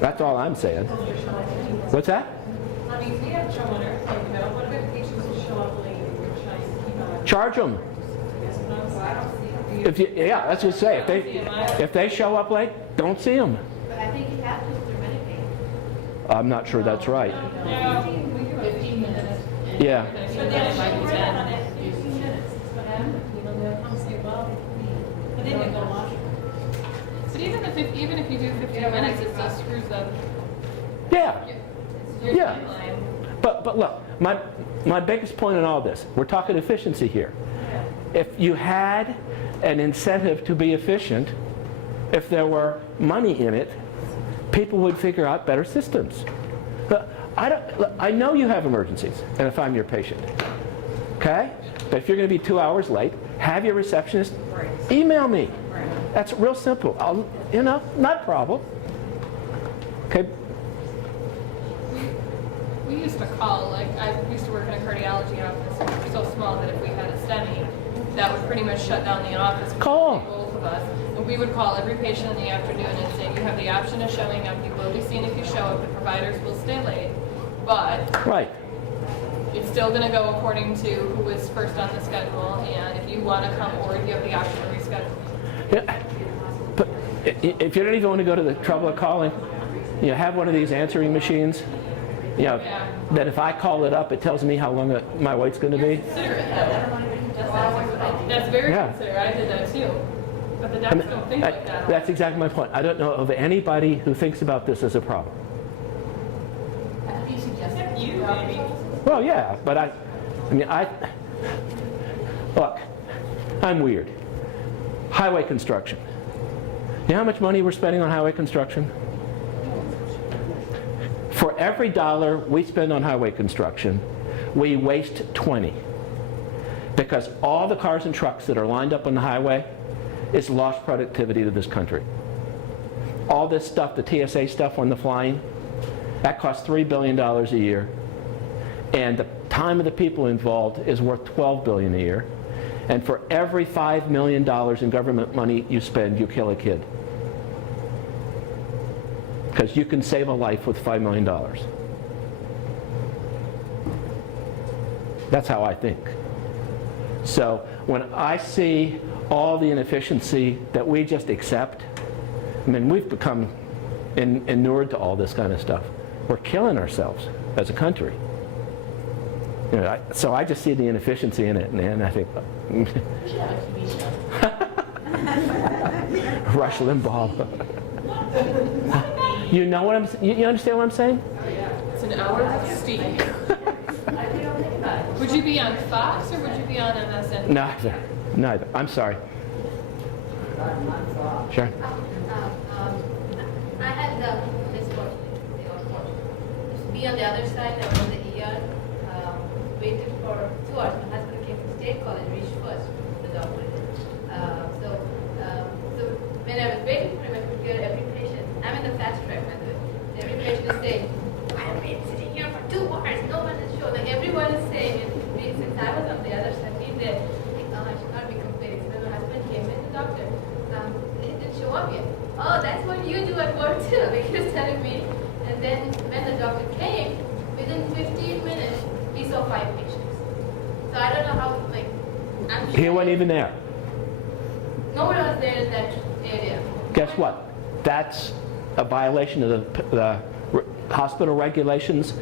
That's all I'm saying. What's that? I mean, we have trouble, what about patients who show up late and we're trying to keep on? Charge them. If you, yeah, that's what I say. If they show up late, don't see them. But I think you have to through Medicaid. I'm not sure that's right. Yeah, 15 minutes. Yeah. But then if you run on it, 15 minutes, but they'll come say, well, but then they go watch. But even if you do 15 minutes, it still screws up Yeah. your Yeah. timeline. But look, my biggest point in all this, we're talking efficiency here. If you had an incentive to be efficient, if there were money in it, people would figure out better systems. But I know you have emergencies, and if I'm your patient, okay? But if you're going to be 2 hours late, have your receptionist email me. That's real simple. Not a problem. Okay. We used to call, like, I used to work in a cardiology office, and we were so small that if we had a STEMI, that would pretty much shut down the office. Call. Both of us. And we would call every patient in the afternoon and say, you have the option of showing up, you will be seen if you show up, the providers will stay late, but Right. it's still gonna go according to who was first on the schedule, and if you wanna come forward, you have the option to reschedule. Yeah. But if you don't even want to go to the trouble of calling, have one of these answering machines. That if I call it up, it tells me how long my wait's going to be. Considerate, though. That's very Yeah. considerate. I did that too. But the docs don't think like that. That's exactly my point. I don't know of anybody who thinks about this as a problem. You suggest it? You, maybe. Well, yeah, but look, I'm weird. Highway construction. You know how much money we're spending on highway construction? For every dollar we spend on highway construction, we waste 20. Because all the cars and trucks that are lined up on the highway is lost productivity to this country. All this stuff, the TSA stuff on the flying, that costs $3 billion a year. And the time of the people involved is worth $12 billion a year. And for every $5 million in government money you spend, you kill a kid. Because you can save a life with $5 million. That's how I think. So when I see all the inefficiency that we just accept, we've become inured to all this kind of stuff. We're killing ourselves as a country. So I just see the inefficiency in it, and I think, We should have a TV show. Rush Limbaugh. You know what you understand what I'm saying? It's an hour of steam. Would you be on Fox or would you be on MSN? Neither. I'm sorry. Sure. I had the misfortune, to be on the other side of the ER, waited for 2 hours. My husband came from State College, reached first, the doctor. So when I was waiting for him, I could hear every patient. I'm in the fast track method. Every patient is saying, I have been sitting here for 2 hours, no one is showing. Like everyone is saying, and since I was on the other side, being there, like, I should not be complaining. So when my husband came in, the doctor, he didn't show up yet. Oh, that's what you do at work too. Like he was telling me. And then when the doctor came, within 15 minutes, he saw 5 patients. So I don't know how, like, I'm sure. He wasn't even there. No one was there in that area. Guess what? That's a violation of the hospital regulations,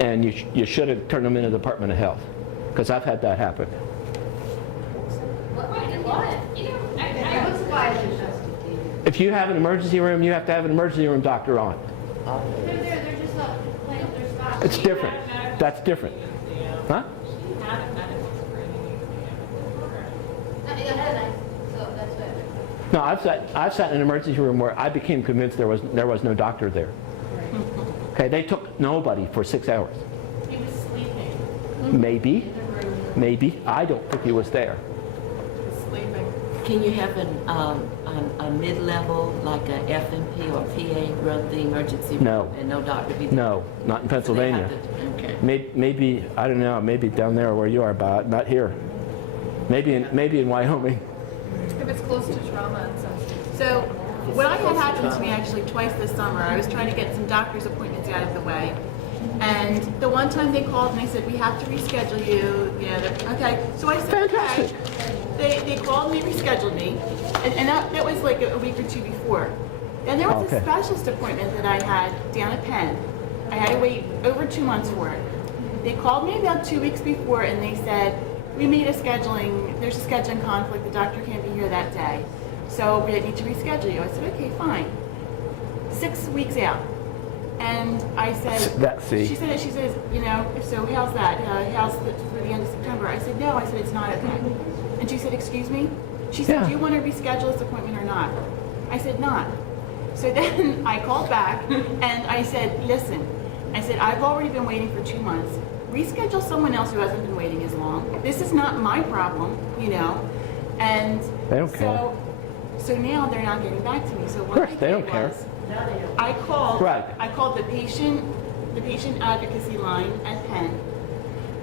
and you should have turned them into the Department of Health, because I've had that happen. What? You know, I was surprised. If you have an emergency room, you have to have an emergency room doctor on. They're just not playing up their spots. It's different. That's different. Huh? So that's why. No, I've sat in an emergency room where I became convinced there was no doctor there. Okay, they took nobody for 6 hours. He was sleeping. Maybe. I don't think he was there. He was sleeping. Can you have a mid-level, like a FNP or PA, run the emergency room? No. And no doctor be there? No, not in Pennsylvania. Okay. Maybe I don't know. Maybe down there where you are, but not here. Maybe in Wyoming. If it's close to trauma and such. So what I had happened to me actually twice this summer, I was trying to get some doctor's appointments out of the way. And the one time they called and they said, we have to reschedule you, okay. So I said, Fantastic. okay. They called me, rescheduled me, and that was like a week or two before. Then there was Okay. a specialist appointment that I had down at Penn. I had to wait over 2 months for it. They called me about 2 weeks before and they said, there's a scheduling conflict, the doctor can't be here that day. So we need to reschedule you. I said, okay, fine. 6 weeks out. And I said, she says, so how's that? How's for the end of September? I said, no. I said, it's not okay. And she said, excuse me? She said, Yeah. do you want to reschedule this appointment or not? I said, not. So then I called back and I said, listen, I said, I've already been waiting for 2 months. Reschedule someone else who hasn't been waiting as long. This is not my problem, And They don't care. so now they're not getting back to me. So Of what course, I they did don't care. was, I called. Right. I called the patient advocacy line at Penn.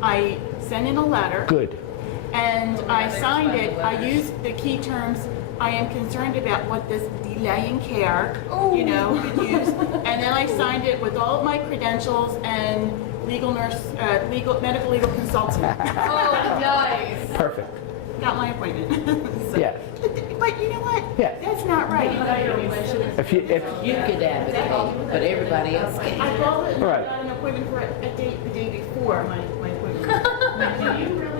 I sent in a letter. Good. And I signed it. I used the key terms. I am concerned about what this delay in care, could use. And then I signed it with all of my credentials and medical legal consultant. Oh, nice. Perfect. Got my appointment. So- Yes. But you know what? Yes. That's not right. If you, You could advocate, but everybody else I can't. called it and I Right. got an appointment for the day before my appointment. Do you really